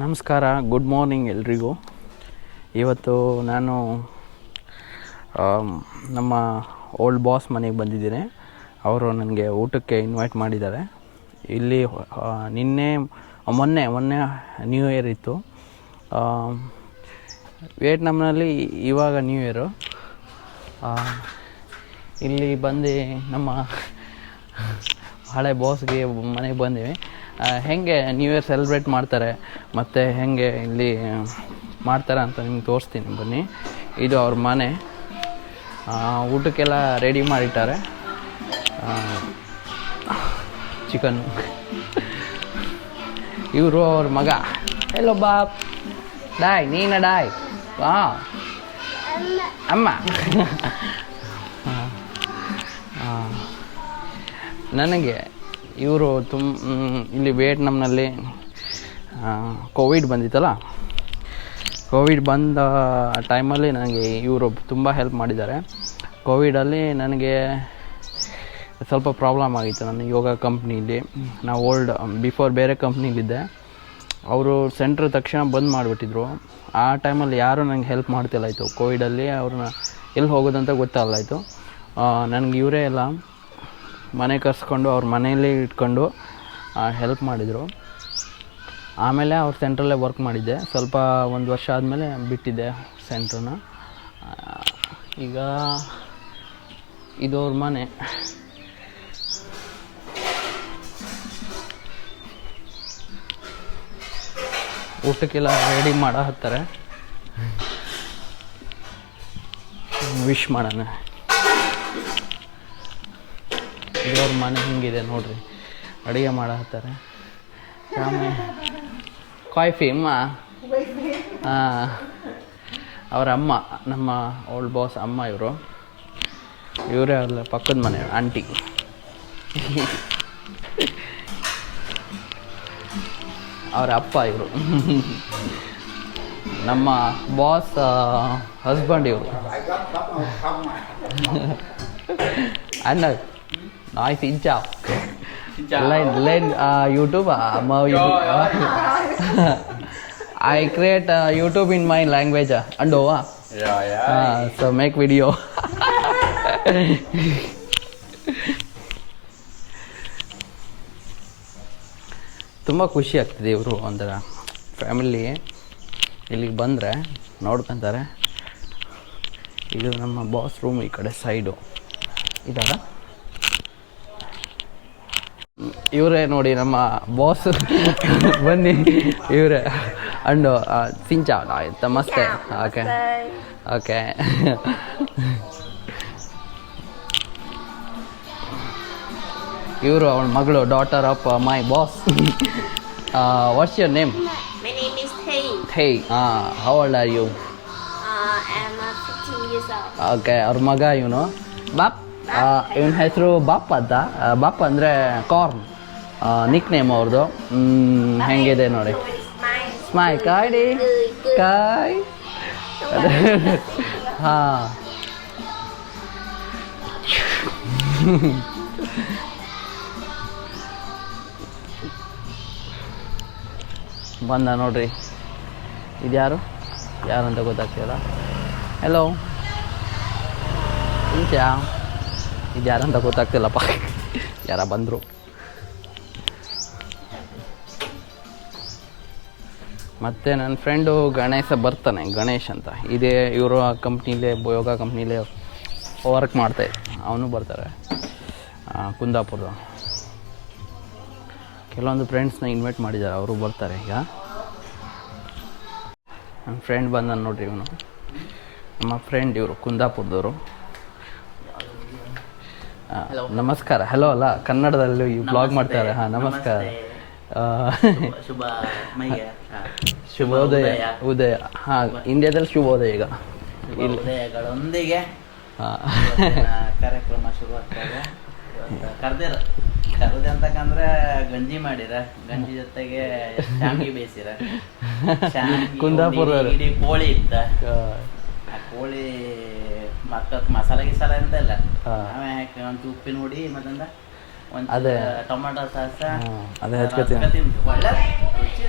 ನಮಸ್ಕಾರ, good morning ಎಲ್ರಿಗೂ. ಇವತ್ತು ನಾನು ನಮ್ಮ ಓಲ್ಡ್ ಬಾಸ್ ಮನೆಗೆ ಬಂದಿದ್ದೀನಿ. ಅವರು ನನಗೆ ಊಟಕ್ಕೆ ಇನ್ವೈಟ್ ಮಾಡಿದ್ದಾರೆ. ಇಲ್ಲಿ ಮೊನ್ನೆ ನ್ಯೂ ಇಯರ್ ಇತ್ತು. ವಿಯೆಟ್ನಾಂನಲ್ಲಿ ಇವಾಗ ನ್ಯೂ ಇಯರು. ಇಲ್ಲಿ ಬಂದು ನಮ್ಮ ಹಳೆ ಬಾಸ್ಗೆ ಮನೆಗೆ ಬಂದೀವಿ. ಹೇಗೆ ನ್ಯೂ ಇಯರ್ ಸೆಲೆಬ್ರೇಟ್ ಮಾಡ್ತಾರೆ ಮತ್ತು ಹೇಗೆ ಇಲ್ಲಿ ಮಾಡ್ತಾರೆ ಅಂತ ನಿಮ್ಗೆ ತೋರಿಸ್ತೀನಿ, ಬನ್ನಿ. ಇದು ಅವ್ರ ಮನೆ. ಊಟಕ್ಕೆಲ್ಲ ರೆಡಿ ಮಾಡಿಟ್ಟಾರೆ. ಚಿಕನ್ನು. ಇವರು ಅವ್ರ ಮಗ. ಹೆಲೋ ಬಾಪ್, ಡಾಯ್ ನೀನ ಡಾಯ್ ಅಮ್ಮ. ನನಗೆ ಇವರು ಇಲ್ಲಿ ವಿಯೆಟ್ನಾಂನಲ್ಲಿ ಕೋವಿಡ್ ಬಂದಿತ್ತಲ್ಲ, ಕೋವಿಡ್ ಬಂದ ಟೈಮಲ್ಲಿ ನನಗೆ ಇವರು ತುಂಬ ಹೆಲ್ಪ್ ಮಾಡಿದ್ದಾರೆ. ಕೋವಿಡಲ್ಲಿ ನನಗೆ ಸ್ವಲ್ಪ ಪ್ರಾಬ್ಲಮ್ ಆಗಿತ್ತು. ನನ್ನ ಯೋಗ ಕಂಪ್ನೀಲಿ, ನಾವು ಬಿಫೋರ್ ಬೇರೆ ಕಂಪ್ನೀಲಿದ್ದೆ. ಅವರು ಸೆಂಟ್ರ್ ತಕ್ಷಣ ಬಂದ್ ಮಾಡಿಬಿಟ್ಟಿದ್ರು. ಆ ಟೈಮಲ್ಲಿ ಯಾರೂ ನನಗೆ ಹೆಲ್ಪ್ ಮಾಡ್ತಿಲ್ಲಾಯಿತು. ಕೋವಿಡಲ್ಲಿ ಅವ್ರನ್ನ ಎಲ್ಲಿ ಹೋಗೋದಂತ ಗೊತ್ತಾಗಲಾಯಿತು. ನನಗೆ ಇವರೇ ಎಲ್ಲ ಮನೆ ಕರೆಸ್ಕೊಂಡು ಅವ್ರ ಮನೆಯಲ್ಲೇ ಇಟ್ಕೊಂಡು ಹೆಲ್ಪ್ ಮಾಡಿದರು. ಆಮೇಲೆ ಅವ್ರ ಸೆಂಟ್ರಲ್ಲೇ ವರ್ಕ್ ಮಾಡಿದ್ದೆ. ಸ್ವಲ್ಪ 1 ವರ್ಷ ಆದಮೇಲೆ ಬಿಟ್ಟಿದ್ದೆ ಸೆಂಟ್ರನ್ನ. ಈಗ ಇದು ಅವ್ರ ಮನೆ. ಊಟಕ್ಕೆಲ್ಲ ರೆಡಿ ಹತ್ತಾರೆ. ವಿಶ್ ಮಾಡೋಣ. ಇವ್ರ ಮನೆ ಹಿಂಗಿದೆ ನೋಡ್ರಿ, ಅಡುಗೆ ಹತ್ತಾರೆ. ಆಮೇಲೆ ಕಾಫಿ ಅಮ್ಮ. ಅವರ ಅಮ್ಮ, ನಮ್ಮ ಓಲ್ಡ್ ಬಾಸ್ ಅಮ್ಮ ಇವರು. ಇವರೇ ಅಲ್ಲ ಪಕ್ಕದ ಮನೆ ಆಂಟಿ. ಅವರ ಅಪ್ಪ ಇವರು. ನಮ್ಮ ಬಾಸ್ ಹಸ್ಬೆಂಡ್ ಇವರು. ಅಣ್ಣ nói xin chào. Lên YouTube I create YouTube in my language Ando so make video. ತುಂಬ ಖುಷಿ ಆಗ್ತದೆ. ಇವರು ಒಂಥರ ಫ್ಯಾಮಿಲಿ ಇಲ್ಲಿಗೆ ಬಂದರೆ ನೋಡ್ಕೊತಾರೆ. ಇದು ನಮ್ಮ ಬಾಸ್ ರೂಮ್. ಈ ಕಡೆ ಸೈಡು ಇದಾರ. ಇವರೇ ನೋಡಿ ನಮ್ಮ ಬಾಸ್. ಬನ್ನಿ, ಇವರೇ ಅಂಡು ಸಿಂಚ ನಮಸ್ತೆ. Okay okay. ಇವರು ಅವಳ ಮಗಳು, daughter of my boss. What's your name? My name is Thay. Thay. How old are you? I'm 15 years old. Okay. ಅವ್ರ ಮಗ ಇವನು ಬಾಪ್. ಇವನ ಹೆಸರು ಬಾಪ್ ಅಂತ. ಬಾಪ್ ಅಂದರೆ ಕಾರ್ನ್ ನಿಕ್ ನೇಮ್ ಅವ್ರದ್ದು. ಹೆಂಗಿದೆ ನೋಡಿ. ಸ್ಮೈಲ್ ಕಾಯ್ಡಿ ಕಾಯ್. ಹಾಂ. ಬಂದ ನೋಡ್ರಿ. ಇದ್ಯಾರು ಅಂತ ಗೊತ್ತಾಗ್ತಿಲ್ಲ. ಹೆಲೋ ಇಂಚ. ಇದ್ಯಾರಂತ ಗೊತ್ತಾಗ್ತಿಲ್ಲಪ್ಪ. ಯಾರ ಬಂದರು. ಮತ್ತು ನನ್ನ ಫ್ರೆಂಡು ಗಣೇಶ ಬರ್ತಾನೆ, ಗಣೇಶ್ ಅಂತ. ಇದೇ ಇವರು ಆ ಕಂಪ್ನೀಲೇ, ಯೋಗ ಕಂಪ್ನೀಲೇ ವರ್ಕ್ ಮಾಡ್ತಾಯಿದ್ದೆ. ಅವನು ಬರ್ತಾರೆ, ಕುಂದಾಪುರದ. ಕೆಲವೊಂದು ಫ್ರೆಂಡ್ಸ್ನ ಇನ್ವೈಟ್ ಮಾಡಿದ್ದಾರೆ, ಅವರು ಬರ್ತಾರೆ ಈಗ. ನನ್ನ ಫ್ರೆಂಡ್ ಬಂದ ನೋಡ್ರಿ. ಇವನು ನಮ್ಮ ಫ್ರೆಂಡ್, ಇವರು ಕುಂದಾಪುರದವರು. ನಮಸ್ಕಾರ. ಹಲೋ ಅಲ್ಲ, ಕನ್ನಡದಲ್ಲಿ ಬ್ಲಾಗ್ ಮಾಡ್ತಾರೆ. ಹಾಂ, ನಮಸ್ಕಾರ. ಶುಭೋದಯ. ಉದಯ. ಹಾಂ, ಇಂಡಿಯಾದಲ್ಲಿ ಶುಭೋದಯ. ಈಗ ಉದಯಗಳೊಂದಿಗೆ ಕಾರ್ಯಕ್ರಮ ಶುರುವಾಗ್ತದೆ. ಕರದೆ ಅಂತಕಂದ್ರೆ ಗಂಜಿ ಮಾಡಿರ, ಗಂಜಿ ಜೊತೆಗೆ ಶಾಂಗಿ ಬೇಯಿಸಿರ. ಕುಂದಾಪುರ ಇಡೀ ಕೋಳಿ ಇತ್ತ. ಆ ಕೋಳಿ ಮತ್ತ ಮಸಾಲೆ ಗಿಸಾಲ ಅಂತ ಇಲ್ಲ, ಆಮೇಲೆ ಹಾಕಿ ಒಂದು ಉಪ್ಪಿನ ಹುಡಿ ಮತ್ತಂದ ಒಂದು ಟೊಮೆಟೊ ಸಾಸ ಅದೇ ಹಚ್ಕೊತೀನಿ. ಒಳ್ಳೆ ರುಚಿ.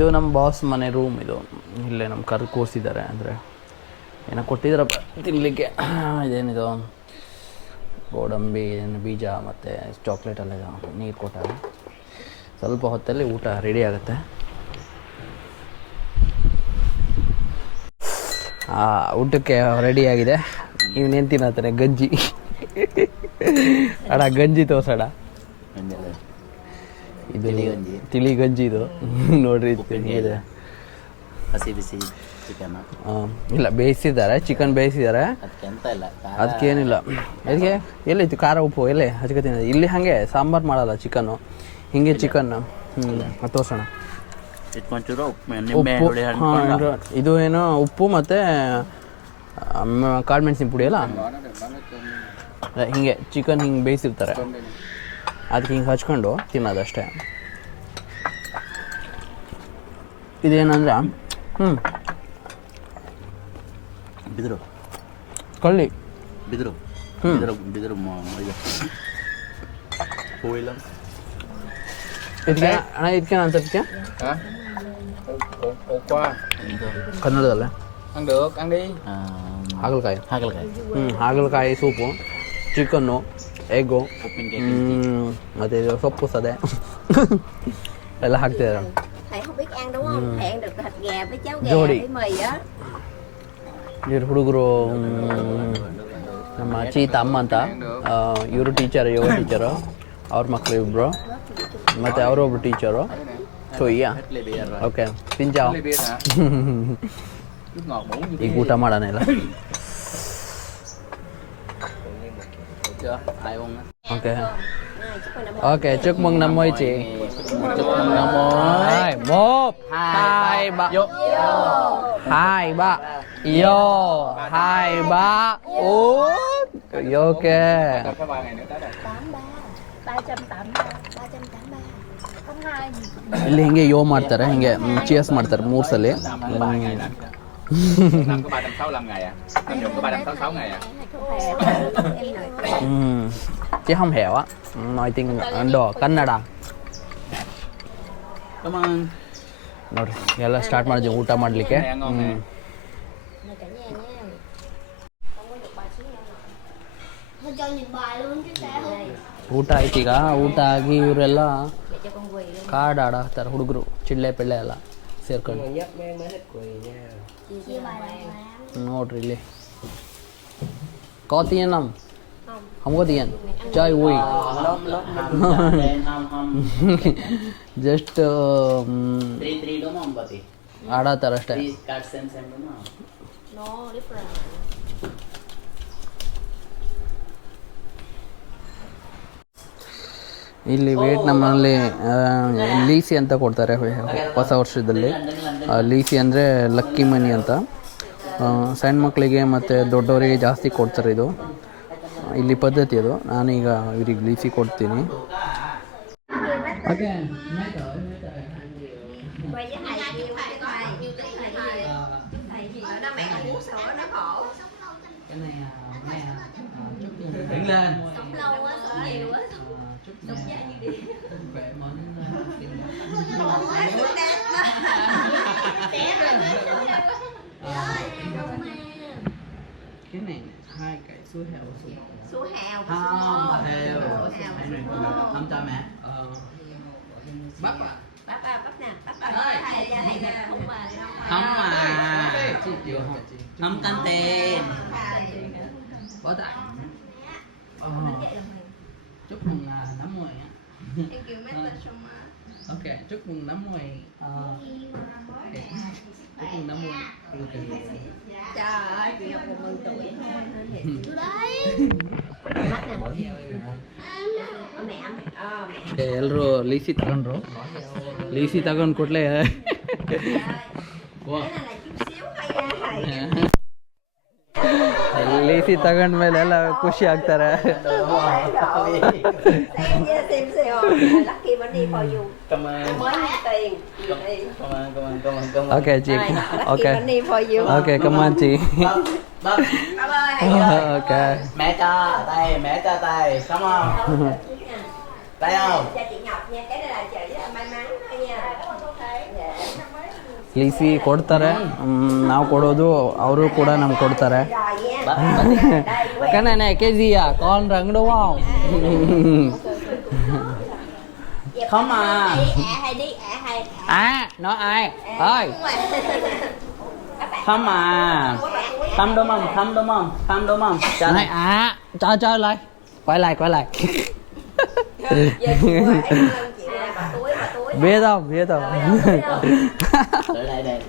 ಇದು ನಮ್ಮ ಬಾಸ್ ಮನೆ ರೂಮ್ ಇದು. ಇಲ್ಲೇ ನಮ್ಮ ಕರ್ ಕೂರಿಸಿದ್ದಾರೆ, ಅಂದರೆ ಏನೋ ಕೊಟ್ಟಿದ್ದಾರಪ್ಪ ತಿನ್ನಲಿಕ್ಕೆ. ಇದೇನಿದು ಗೋಡಂಬಿ ಬೀಜ ಮತ್ತು ಚಾಕ್ಲೇಟೆಲ್ಲ ನೀರು ಕೊಟ್ಟಾರೆ. ಸ್ವಲ್ಪ ಹೊತ್ತಲ್ಲಿ ಊಟ ರೆಡಿ ಆಗುತ್ತೆ. ಊಟಕ್ಕೆ ರೆಡಿಯಾಗಿದೆ. ಇವನೇನು ತಿನ್ನತ್ತಾನೆ? ಗಂಜಿ. ಅಡ ಗಂಜಿ ತೋರ್ಸಡ. ಇದು ತಿಳಿ ಗಂಜಿ ಇದು ನೋಡ್ರಿ. ಇದೆ ಹಸಿ ಬಿಸಿ ಚಿಕನ್. ಇಲ್ಲ, ಬೇಯಿಸಿದ್ದಾರೆ, ಚಿಕನ್ ಬೇಯಿಸಿದ್ದಾರೆ. ಅದಕ್ಕೇನಿಲ್ಲ. ಅದಕ್ಕೆ ಎಲ್ಲೈತಿ ಖಾರ ಉಪ್ಪು ಎಲ್ಲೇ ಹಚ್ಕೊತೀನಿ. ಇಲ್ಲಿ ಹಾಗೆ ಸಾಂಬಾರು ಮಾಡಲ್ಲ ಚಿಕನ್ನು, ಹಿಂಗೆ ಚಿಕನ್. ತೋರ್ಸೋಣ. ಉಪ್ಪು, ಇದು ಏನೋ ಉಪ್ಪು ಮತ್ತು ಕಾಳು ಮೆಣಸಿನ ಪುಡಿ ಅಲ್ಲ, ಹಿಂಗೆ ಚಿಕನ್ ಹಿಂಗೆ ಬೇಯಿಸಿರ್ತಾರೆ, ಅದಕ್ಕೆ ಹಿಂಗೆ ಹಚ್ಕೊಂಡು ತಿನ್ನೋದಷ್ಟೇ. ಇದೇನಂದ್ರೆ ಬಿದಿರು ಕಳ್ಳಿ ಬಿದಿರು ಬಿದಿರು ಹೂವಿಲ್ಲ. ಇದಕ್ಕೆ ಅಣ್ಣ ಇದಕ್ಕೆ ಅಂತ ಕನ್ನಡದಲ್ಲೇ ಹಾಗಲಕಾಯಿ. ಹಾಗಲಕಾಯಿ ಸೂಪು, ಚಿಕನ್ನು, ಎಗ್ಗು, ಮತ್ತು ಇದು ಸೊಪ್ಪು ಸದೆ ಎಲ್ಲ ಹಾಕ್ತಿದ್ದಾರೆ. Thầy không biết ăn đúng không? Thầy ăn được thịt gà với cháo gà Jody. với mì á. ಇವ್ರ ಹುಡುಗರು ನಮ್ಮ ಚೀತ ಅಮ್ಮ ಅಂತ, ಇವರು ಟೀಚರ್, ಯೋಗ ಟೀಚರು. ಅವ್ರ ಮಕ್ಕಳು ಇಬ್ಬರು, ಮತ್ತು ಅವರೊಬ್ರು ಟೀಚರು. ಸೊ ಓಕೆ ತಿಂಜಾ. ಈಗ ಊಟ ಮಾಡೋಣ ಇಲ್ಲ. Okay okay chúc mừng năm mới chị. Chúc mừng năm mới. 1 2 3 vô 2 3 vô 2 3 ok. 383 ಇಲ್ಲಿ ಹಿಂಗೆ ಯೋ ಮಾಡ್ತಾರೆ, ಹಿಂಗೆ ಚಿಯರ್ಸ್ ಮಾಡ್ತಾರೆ 3 ಸಲ. Năm có 365 ngày à? Năm Nhật có 366 ngày à? Chứ không hiểu á, nói tiếng Ấn-Độ, Canada. ನೋಡ್ರಿ ಎಲ್ಲ ಸ್ಟಾರ್ಟ್ ಮಾಡಿದ್ವಿ ಊಟ ಮಾಡಲಿಕ್ಕೆ. ಊಟ ಆಯ್ತು. ಈಗ ಊಟ ಆಗಿ ಇವರೆಲ್ಲ ಕಾರ್ಡ್ ಆಡಾಕ್ತಾರೆ, ಹುಡುಗರು ಚಿಳ್ಳೆ ಪೆಳ್ಳೆ ಎಲ್ಲ ಸೇರ್ಕೊಂಡು. ನೋಡ್ರಿ ಇಲ್ಲಿ có tiền không? Không có tiền. Chơi vui. Just đúng không bà chị? ಆಡಾತಾರೆ ಅಷ್ಟೇ. Card same đúng không? No, different. ಇಲ್ಲಿ ವಿಯೆಟ್ನಾಮಲ್ಲಿ ಲೀಸಿ ಅಂತ ಕೊಡ್ತಾರೆ ಹೊಸ ವರ್ಷದಲ್ಲಿ. ಲೀಸಿ ಅಂದರೆ ಲಕ್ಕಿ ಮನಿ ಅಂತ. ಸಣ್ಣ ಮಕ್ಕಳಿಗೆ ಮತ್ತು ದೊಡ್ಡವರಿಗೆ ಜಾಸ್ತಿ ಕೊಡ್ತಾರೆ ಇದು. ಇಲ್ಲಿ ಪದ್ಧತಿ ಅದು. ನಾನೀಗ ಇವ್ರಿಗೆ ಲೀಸಿ ಕೊಡ್ತೀನಿ. Quay với thầy nhiều cái thầy nhiều cái thầy ở đó mẹ không uống sữa nó khổ. Cái này mẹ chúc Đứng lên. Sống lâu quá, sống nhiều quá. chúc mẹ khỏe mến Không quá sữa đẹp đó. Trẻ rồi mới sữa đẹp. cái này 2 cái số heo Sữa hào và Không, sữa heo. hào. Không cho mẹ. bắp à? Bắp à, bắp nè, bắp à. Thầy ra thầy nè, không mà. Không mà. Chị chịu không? Không cần tiền. Có tại chúc mừng năm mới á. Thank you Mr. so much. Ok, chúc mừng năm mới. Chúc mừng năm mới. Trời ơi, chị Ngọc 10 tuổi thôi nên thiệt. Đấy. Mẹ mẹ. ಎಲ್ಲರೂ lessee ತಗೊಂಡ್ರು. ಲೀಸಿ ತಗೊಂಡು ಕೊಟ್ಲೆ Cái này là chút xíu hay ra thầy. ಲೀಸಿ ತಗೊಂಡ್ಮೇಲೆ ಎಲ್ಲ ಖುಷಿ ಆಗ್ತಾರೆ. Xem lucky money for you. Cảm ơn. Mới nhận tiền. Cảm ơn. Ok chị. Ok. Lucky money for you. Ok, cảm ơn chị. Bắp. Cảm ơn thầy ơi. Ok. Mẹ cho tay, mẹ cho tay. Come on. Tay không? Cho chị Ngọc nha, cái này là chị may mắn thôi nha. Dạ. Lessee ಕೊಡ್ತಾರೆ, ನಾವು ಕೊಡೋದು ಅವರು ಕೂಡ ನಮ್ಗೆ ಕೊಡ್ತಾರೆ. Cái này này cái gì à? Con rắn đúng không? Không à. Hay đi hay À, nói ai? Ơi, Không à. Không đúng không? Không đúng không? Không đúng không? Trả này lại. à, cho lại. Quay lại. giờ chịu rồi em làm chịu rồi bà túi Biết không? Để đây đây.